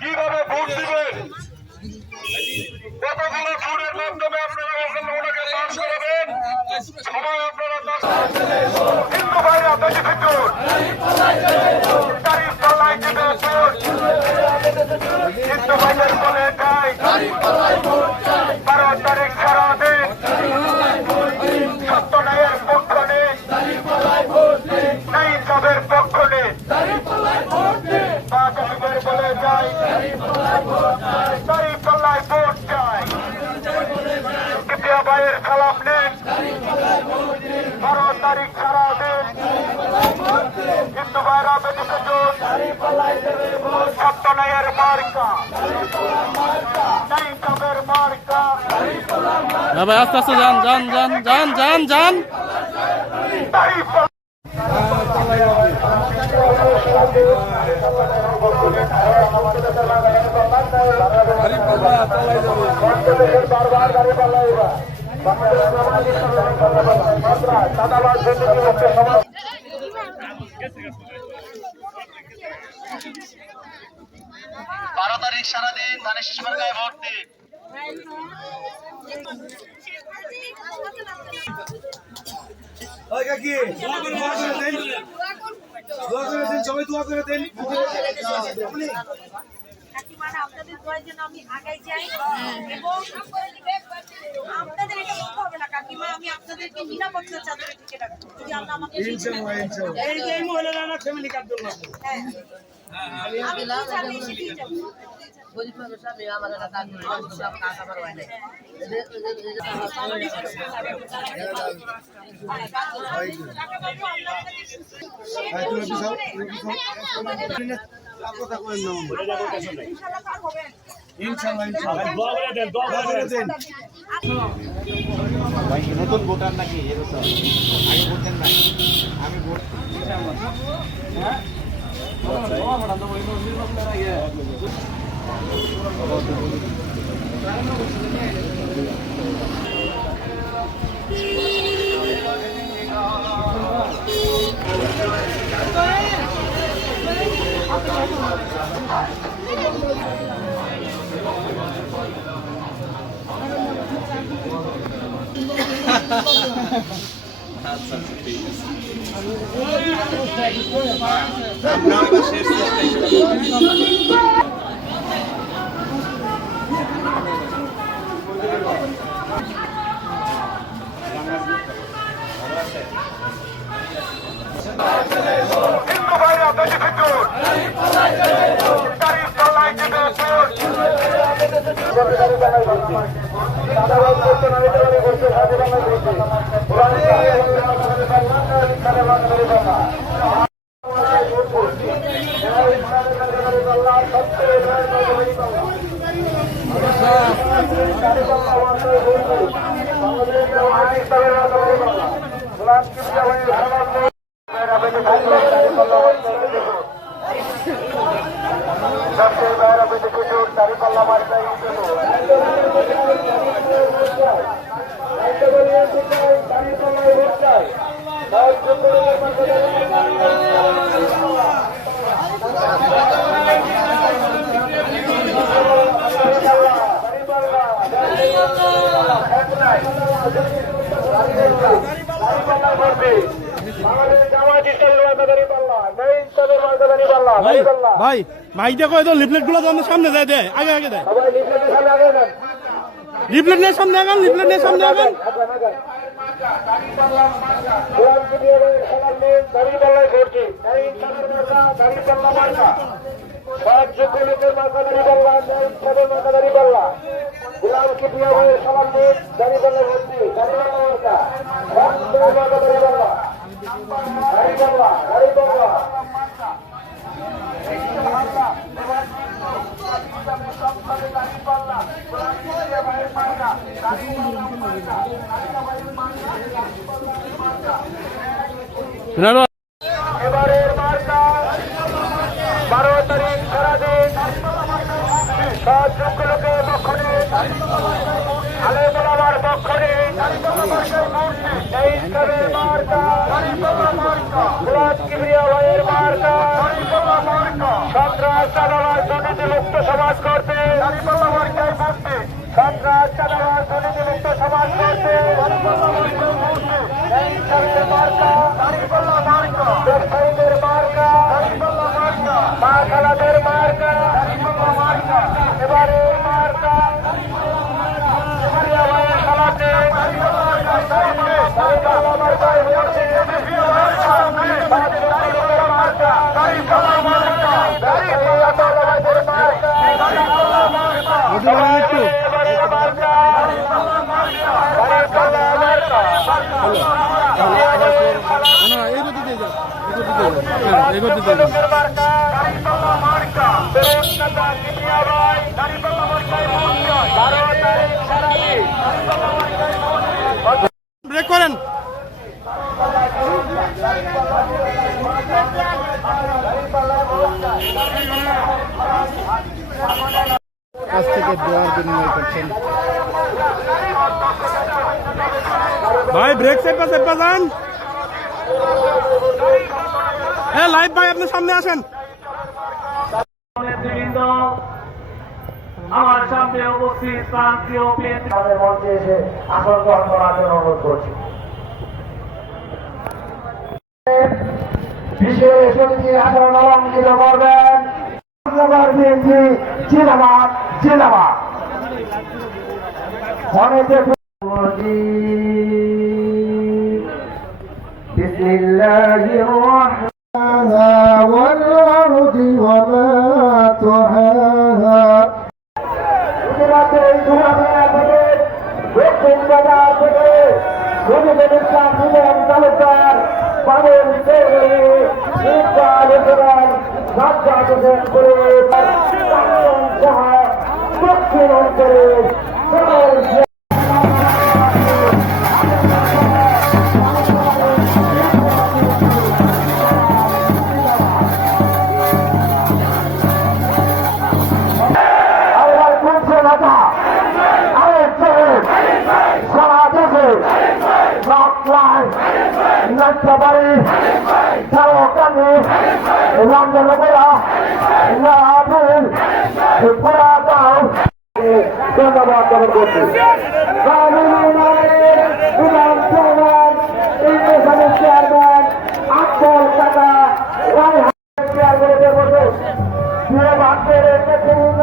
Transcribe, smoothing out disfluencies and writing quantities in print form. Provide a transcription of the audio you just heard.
কিভাবে ভোট দিবেন, কতগুলো ভোটের মাধ্যমে আপনারা ওনাকে পাস করাবেন, সময় আপনারা হিন্দু ভাইরা বেশি ফিটুন, তারিফ পাল্লাই দিবে হিন্দু ভাইদের বলে যায় 12 তারিখ সারাদিন সত্য ন্যায়ের পক্ষ নেই, নেই সবের পক্ষ নেই, বলে যায় তারিফ পাল্লায় ভোট চাই, ভাইয়ের সালাম নেন 12 তারিখ সারাদিন হিন্দু ভাইরা বেঁচে সত্য ন্যায়ের মার্কা, নেই সবের মার্কা। ভাই আস্তে আস্তে যান যান যান যান যান যান বারো তারিখ সারাদিন ধানের শেষ মার্কায় ভোট দিন। সবাই দোয়া করে দেন। আপনাদের দোয়ার জন্য আমি আগাই যাই এবং আপনাদের এটা বলতে হবে না কাকিমা, আমি আপনাদেরকে নিরাপত্তার চাদরে ঢেকে রাখবো যদি আল্লাহ আমাকে এই মহিলারা না ফ্যামিলি কার্ড দেবো। হ্যাঁ আমি চাইলে সেটাই যাবো। নতুন ভোটার নাকি এরকম আগে ভোটেন না আমি ভোট হিন্দু ভাইরা বেশি ফিটুন, তারিফ পাল্লাই দিবে ভাই মাইকটা কয় তো লিফলেট গুলো সামনে যায় দে আগে আগে দেয় লিফলেট নিয়ে সামনে আগান লিফলেট নিয়ে সামনে আগান এবারের মার্কা 12 তারিখ সারাদিন সব যোগ্যলোকের পক্ষ নিয়ে আলে বলাবার পক্ষ নিয়ে এই ইসলামের মার্কা গোলাপ কিবরিয়া ভাইয়ের মার্কা সমাজ করতে দাঁড়িপাল্লা মার্কায় ভোটে সন্ত্রাস চাঁদাবাজ দুর্নীতিমুক্ত সমাজ করতে দাঁড়িপাল্লা মার্কায় ভোটে এই ইনসাফের মার্কা দাঁড়িপাল্লা মার্কা ব্যবসায়ীদের মার্কা দাঁড়িপাল্লা মার্কা মা খালাদের মার্কা দাঁড়িপাল্লা মার্কা এবারে মার্কা খালাতে দাঁড়িপাল্লা মার্কায় ভোটে ব্রেক করেন। কাছ থেকে দেওয়ার বিনিময় করছেন। ভাই ব্রেক সেটপা যান। হ্যাঁ লাইভ ভাই আপনি সামনে আসেন। আমার সামনে উপস্থিত প্রান্তীয় মঞ্চে এসে আসন গ্রহণ করার জন্য অনুরোধ করছি। বিশেষ অতিথি আসন অলঙ্কৃত করবেন জিন্দাবাদ জিন্দাবাদ। অনেকে বিসমিল্লাহির রহমানির ওয়াল আরদি ওয়া মা তুহাহা। এই ঘোরাফেরা থেকে দক্ষিণ বাজার থেকে রবিউল ইসলাম মিলন তালুকদার বাবুল চৌধুরী ইকবাল হোসেন রাজ্জাক হোসেন করে কাঞ্চন সাহা দক্ষিণ অঞ্চলের সকল নাচবাড়ি ঝাড়খণ্ডে রামজনগরা নাভিল পুরাগাঁও ধন্যবাদ জ্ঞাপন করছি। বিধান চেয়ারম্যান ইন্দ্রসানের চেয়ারম্যান আকবর কাকা রায় চেয়ারম্যানের বসে ভাগ্যের নেতৃবৃন্দ